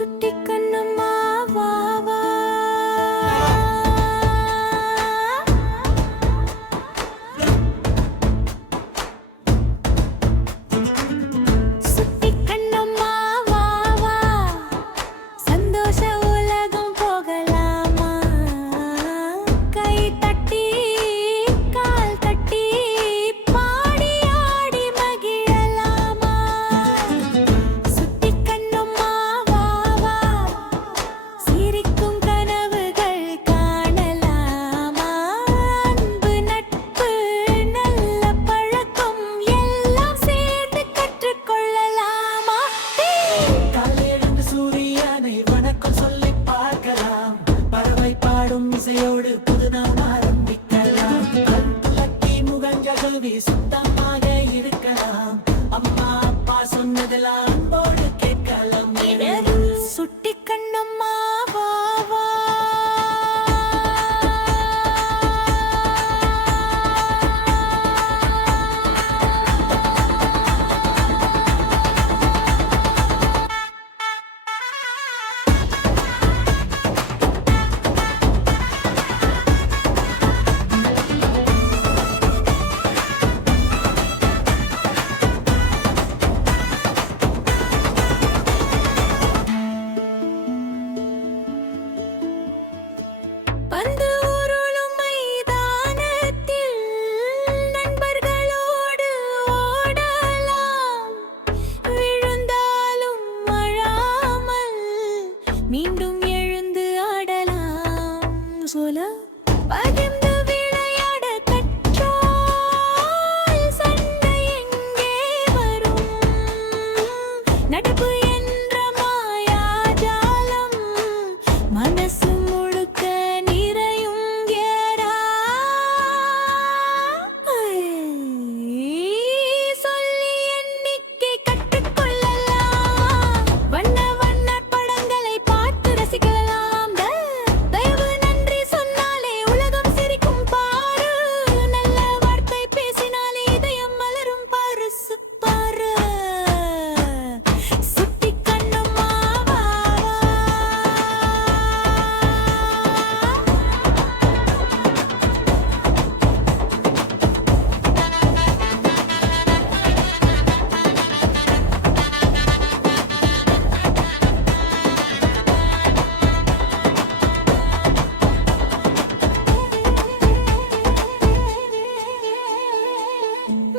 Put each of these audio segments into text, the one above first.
சுட்டி கண்ணம்மா வா வா சுட்டி கண்ணம்மா வா வா சந்தோஷ உலகம் போகலாமா கை தட்டி கால் தட்டி பாடி ஆடி மகிழலாமா சுட்டி கண்ணம்மா வா வா சிரிக்கும் கனவுகள் காணலாமா அன்பு நட்பு நல்ல பழக்கம் எல்லாம் சேர்ந்து கற்றுக்கொள்ளலாமா காலையிலிருந்து சூரியனை வணக்கம் சொல்லி பார்க்கலாம் பறவை பாடும் இசையோடு புது நாள் ஆரம்பிக்கலாம் கல்புலக்கி முகஞ்சகவி சுத்தமாக இருக்கலாம் அம்மா அப்பா சொன்னதெல்லாம் அன்போடு கேட்கலாம் சுட்டி கண்ணம்மா வா வா பந்து உருளும் மைதானத்தில் நண்பர்களோடு ஓடலாம் விழுந்தாலும் அழாமல் மீண்டும் எழுந்து ஆடலாம் சொல்ல பகிர்ந்து விளையாட கற்றால் சண்டை எங்கே வரும் நடப்பு என்ற மாயாஜாலம் மனசு முழுக்க நிறையும் ஏரா சொல்லி எண்ணிக்கை கற்றுக்கொள்ளலாம் வண்ண வண்ண படங்களை பார்த்து ரசிக்கலாம் தயவு நன்றி சொன்னாலே உலகம் சிரிக்கும் பாரு நல்ல வார்த்தை பேசினாலே இதயம் மலரும் பரிசு பாரு சுட்டி கண்ணம்மா வா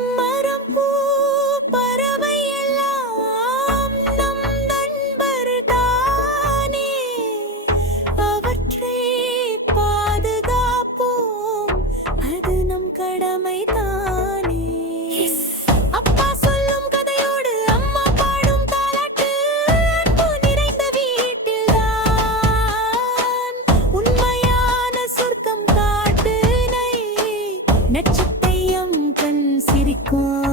மரம் பூ பறவை எல்லாம் நம் நண்பர் தானே அவற்றை பாதுகாப்போம் அது நம் கடமை தானே அப்பா சொல்லும் கதையோடு அம்மா பாடும் தாலாட்டு அன்பு நிறைந்த வீட்டில்தான் உண்மையான சொர்க்கம் காட்டுனை நட்சத்திரம் கண் சிரிக்கும்